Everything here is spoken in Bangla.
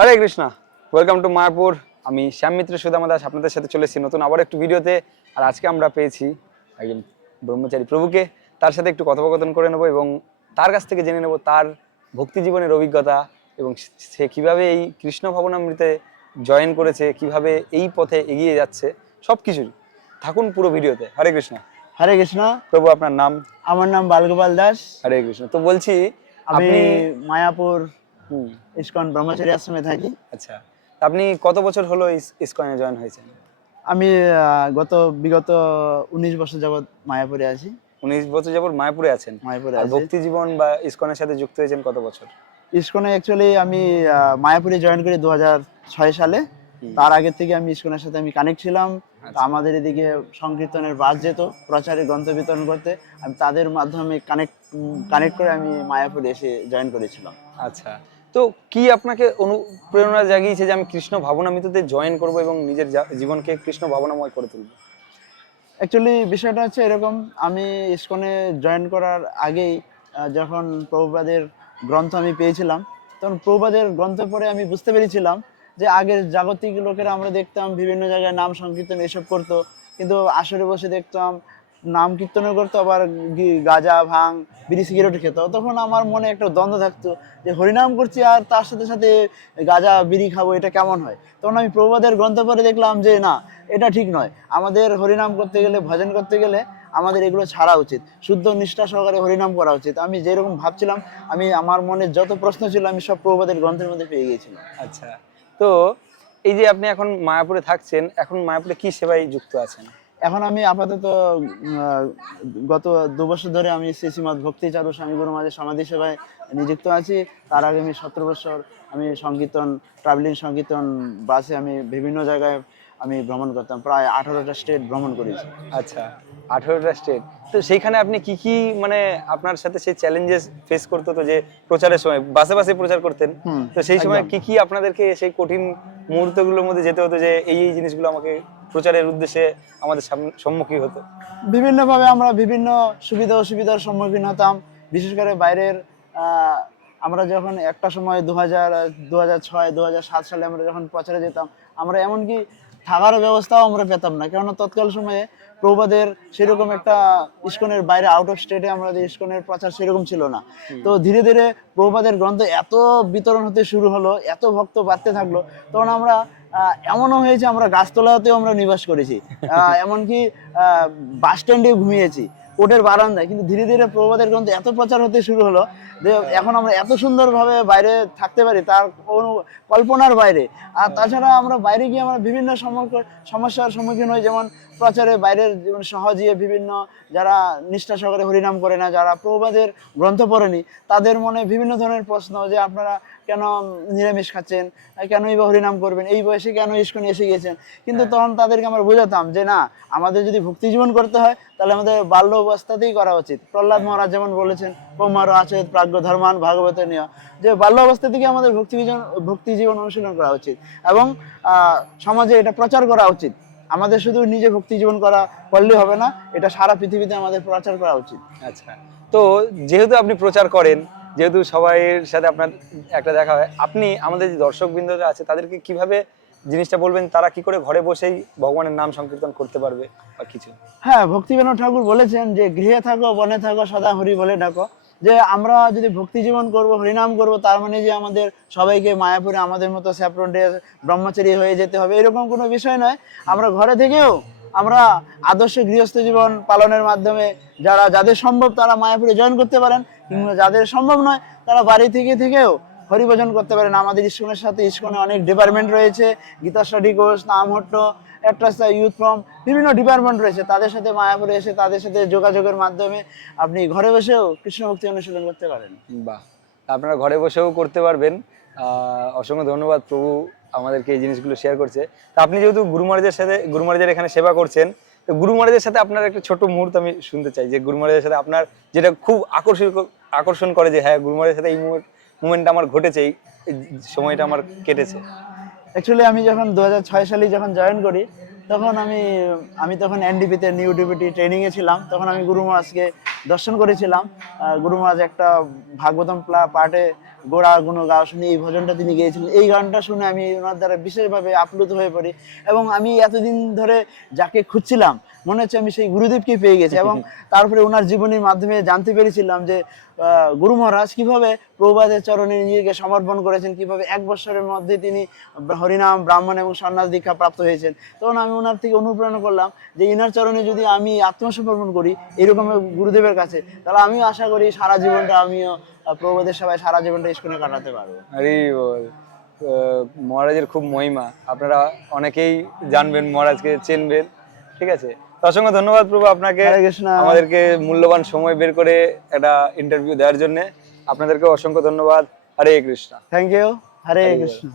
Hare Krishna welcome to Mayapur আমি শ্যাম মিত্র সুদামা দাস আপনাদের সাথে চলে এসেছি নতুন আবার একটু ভিডিওতে। আর আজকে আমরা পেয়েছি একজন ব্রহ্মচারী প্রভুকে। তার সাথে একটু কথোপকথন করে নেব এবং তার কাছ থেকে জেনে নেব তার ভক্তি জীবনের অভিজ্ঞতা এবং সে কীভাবে এই কৃষ্ণ ভবনামৃতে জয়েন করেছে কীভাবে এই পথে এগিয়ে যাচ্ছে সব কিছুই থাকুন পুরো ভিডিওতে। হরে কৃষ্ণ। হরে কৃষ্ণ। প্রভু আপনার নাম? আমার নাম বালগোপাল দাস। হরে কৃষ্ণ। তো বলছি আমি আপনি মায়াপুর ইস্কন ব্রহ্মচারী আশ্রমে থাকি। আচ্ছা। আপনি কত বছর হলো ইসকনে জয়েন হয়েছেন? আমি গত বিগত উনিশ বছর যাবৎ মায়াপুরে আছি। উনিশ বছর যাবত মায়াপুরে আছেন? মায়াপুরে আর ভক্তি জীবন বা ইসকনের সাথে যুক্ত হয়েছেন কত বছর? ইস্কনে অ্যাকচুয়ালি আমি মায়াপুরে জয়েন করি দু ছয় সালে। তার আগে থেকে আমি ইস্কনের সাথে আমি কানেক্ট ছিলাম। আচ্ছা। আমাদের এদিকে সংকীর্তনের বাস যেত প্রচারে গ্রন্থ বিতরণ করতে। আমি তাদের মাধ্যমে কানেক্ট কানেক্ট করে আমি মায়াপুরে এসে জয়েন করেছিলাম। আচ্ছা। তো কি আপনাকে অনুপ্রেরণা জাগিয়েছে যে আমি কৃষ্ণ ভাবনামৃততে জয়েন করব এবং নিজের জীবনকে কৃষ্ণ ভাবনাময় করে তুলব? অ্যাকচুয়ালি বিষয়টা হচ্ছে এরকম, আমি ইসকনে জয়েন করার আগেই যখন প্রভুপাদের গ্রন্থ আমি পেয়েছিলাম, তখন প্রভুপাদের গ্রন্থ পড়ে আমি বুঝতে পেরেছিলাম যে আগের জাগতিক লোকেরা আমরা দেখতাম, বিভিন্ন জায়গায় নাম সংকীর্তন এসব করতো, কিন্তু আসরে বসে দেখতাম নাম কীর্তনও করতো, আবার গাঁজা ভাং বিড়ি সিগারেট খেত। তখন আমার মনে একটা দ্বন্দ্ব থাকতো যে হরিনাম করছি আর তার সাথে সাথে গাঁজা, বিড়ি খাব, এটা কেমন হয়? তখন আমি প্রভুপাদের গ্রন্থ পরে দেখলাম যে না, এটা ঠিক নয়। আমাদের হরিনাম করতে গেলে, ভজন করতে গেলে আমাদের এগুলো ছাড়া উচিত। শুদ্ধ নিষ্ঠা সহকারে হরিনাম করা উচিত। আমি যেরকম ভাবছিলাম, আমি, আমার মনে যত প্রশ্ন ছিল, আমি সব প্রভুপাদের গ্রন্থের মধ্যে পেয়ে গিয়েছিলাম। আচ্ছা। তো এই যে আপনি এখন মায়াপুরে থাকছেন, এখন মায়াপুরে কি সেবায় যুক্ত আছেন? এখন আমি আপাতত গত দু বছর ধরে আমি শ্রী শ্রীমদ ভক্তিচারু স্বামী গুরু মাঝে সমাধি সেবায় নিযুক্ত আছি। তার আগে আমি সতেরো বছর আমি সংকীর্তন ট্রাভেলিং সংকীর্তন বাসে আমি বিভিন্ন জায়গায় আমি ভ্রমণ করতাম। প্রায় আঠারোটা স্টেট ভ্রমণ করেছি। আচ্ছা আঠেরোটা স্টেট। তো সেইখানে আপনি কি কি মানে আপনার সাথে সেই চ্যালেঞ্জেস ফেস করতে হতো যে প্রচারের সময়? বাসে বাসে প্রচার করতেন। তো সেই সময় কি কি আপনাদেরকে সেই কঠিন মুহূর্তগুলোর মধ্যে যেতে হতো যে এই এই জিনিসগুলো আমাকে প্রচারের উদ্দেশ্যে আমাদের সম্মুখীন হতো। বিভিন্নভাবে আমরা বিভিন্ন সুবিধা অসুবিধার সম্মুখীন হতাম। বিশেষ করে বাইরের আমরা যখন একটা সময় দু হাজার দু হাজার ছয় দু হাজার সাত সালে আমরা যখন প্রচারে যেতাম আমরা এমনকি থাকার ব্যবস্থাও আমরা পেতাম না। কেননা তৎকাল সময়ে প্রভুপাদের সেরকম একটা ইস্কনের বাইরে আউট অফ স্টেটে আমরা আমাদের ইস্কনের প্রচার সেরকম ছিল না। তো ধীরে ধীরে প্রভুপাদের গ্রন্থ এত বিতরণ হতে শুরু হলো এত ভক্ত বাড়তে থাকল তখন আমরা এমনও হয়েছে আমরা গাছতলাতেও আমরা নিবাস করেছি। এমনকি বাস স্ট্যান্ডে ঘুমিয়েছি। কোর্টের বারান্দায় কিন্তু ধীরে ধীরে প্রবাদের গ্রন্থ এত প্রচার হতে শুরু হলো যে এখন আমরা এত সুন্দরভাবে বাইরে থাকতে পারি তার কোনো কল্পনার বাইরে। আর তাছাড়া আমরা বাইরে গিয়ে আমরা বিভিন্ন সমস্যার সম্মুখীন হই যেমন প্রচারে বাইরের যেমন সহজে বিভিন্ন যারা নিষ্ঠা সহকারে হরিনাম করে না যারা প্রবাদের গ্রন্থ পড়েনি তাদের মনে বিভিন্ন ধরনের প্রশ্ন যে আপনারা কেন নিরামিষ খাচ্ছেন? কেন এই হরিনাম করবেন? এই বয়সে কেন ইস্কনে এসে গিয়েছেন? কিন্তু তখন তাদেরকে আমরা বোঝাতাম যে না আমাদের যদি ভক্তি জীবন করতে হয় তাহলে আমাদের বাল্য অবস্থাতেই করা উচিত। প্রহ্লাদ মহারাজ যেমন বলেছেন কৌমার আচেত প্রাজ্ঞ ধর্মান ভাগবত নিয় যে বাল্য অবস্থা থেকে আমাদের ভক্তি জীবন ভক্তি জীবন অনুশীলন করা উচিত এবং সমাজে এটা প্রচার করা উচিত। আমাদের শুধু নিজে ভক্তি জীবন করা করলে হবে না, এটা সারা পৃথিবীতে আমাদের প্রচার করা উচিত। আচ্ছা। তো যেহেতু আপনি প্রচার করেন, যেহেতু সবাইয়ের সাথে আপনার একটা দেখা হয়, আপনি আমাদের যে দর্শকবৃন্দরা আছে, তাদেরকে কীভাবে জিনিসটা বলবেন, তারা কি করে ঘরে বসেই ভগবানের নাম সংকীর্তন করতে পারবে বা কিছু? হ্যাঁ ভক্তিবেন ঠাকুর বলেছেন যে, গৃহে থাকো, বনে থাকো, সদা হরি বলে ডাকো। যে, আমরা যদি ভক্তি জীবন করব, হরিনাম করব, তার মানে যে আমাদের সবাইকে মায়াপুরে আমাদের মতো স্যাপ্রন্ডে ব্রহ্মচারী হয়ে যেতে হবে, এরকম কোনো বিষয় নয়। আমরা ঘরে থেকেও আমরা আদর্শ গৃহস্থ জীবন পালনের মাধ্যমে যারা, যাদের সম্ভব তারা মায়াপুরে জয়েন করতে পারেন কিংবা যাদের সম্ভব নয়, তারা বাড়ি থেকে থেকেও হরিভজন করতে পারেন। আমাদের ইস্কনের সাথে ইস্কনে অনেক ডিপার্টমেন্ট রয়েছে। গীতা স্টাডি কোর্স নামহট্ট অ্যাট্রাস্টা ইউথ ফ্রম বিভিন্ন ডিপার্টমেন্ট রয়েছে। তাদের সাথে মায়াপুরে এসে তাদের সাথে যোগাযোগের মাধ্যমে আপনি ঘরে বসেও কৃষ্ণ ভক্তি অনুশীলন করতে পারেন। বাহ! আপনারা ঘরে বসেও করতে পারবেন। অসংখ্য ধন্যবাদ প্রভু আমাদেরকে এই জিনিসগুলো শেয়ার করছে। তা আপনি যেহেতু গুরু মহারাজের সাথে গুরু মহারাজের এখানে সেবা করছেন, তো গুরু মহারাজের সাথে আপনার একটা ছোট মুহূর্ত আমি শুনতে চাই যে গুরু মহারাজের সাথে আপনার যেটা খুব আকর্ষণ আকর্ষণ করে যে হ্যাঁ গুরু মহারাজের সাথে এই মুমেন্টটা আমার ঘটেছে এই সময়টা আমার কেটেছে। অ্যাকচুয়ালি আমি যখন দু হাজার ছয় সালে যখন জয়েন করি তখন আমি আমি তখন এনডিপিতে নিউ ডিপিটি ট্রেনিংয়ে ছিলাম। তখন আমি গুরু মহারাজকে দর্শন করেছিলাম। গুরু মহারাজ একটা ভাগবতম পার্টে গোড়া গুণ গাও শুনে এই ভজনটা তিনি গেয়েছিলেন। এই গানটা শুনে আমি ওনার দ্বারা বিশেষভাবে আপ্লুত হয়ে পড়ি এবং আমি এতদিন ধরে যাকে খুঁজছিলাম মনে হচ্ছে আমি সেই গুরুদেবকে পেয়ে গেছি। এবং তারপরে ওনার জীবনীর মাধ্যমে জানতে পেরেছিলাম যে গুরু মহারাজ কীভাবে প্রভুপাদের চরণে নিজেকে সমর্পণ করেছেন কীভাবে এক বছরের মধ্যে তিনি হরিনাম ব্রাহ্মণ এবং সন্ন্যাস দীক্ষা প্রাপ্ত হয়েছেন তখন আমি ওনার থেকে অনুপ্রেরণা করলাম যে ইনার চরণে যদি আমি আত্মসমর্পণ করি এরকম গুরুদেবের কাছে তাহলে আমিও আশা করি সারা জীবনটা আমিও আহ, প্রভুপাদের সবাই সারা জীবনটা স্কুলে কাটাতে পারব। আরে বল মহারাজের খুব মহিমা আপনারা অনেকেই জানবেন মহারাজকে চিনবেন ঠিক আছে? অসংখ্য ধন্যবাদ প্রভু আপনাকে আমাদেরকে মূল্যবান সময় বের করে একটা ইন্টারভিউ দেওয়ার জন্য। আপনাদেরকে অসংখ্য ধন্যবাদ। Hare Krishna. Thank you Hare Krishna.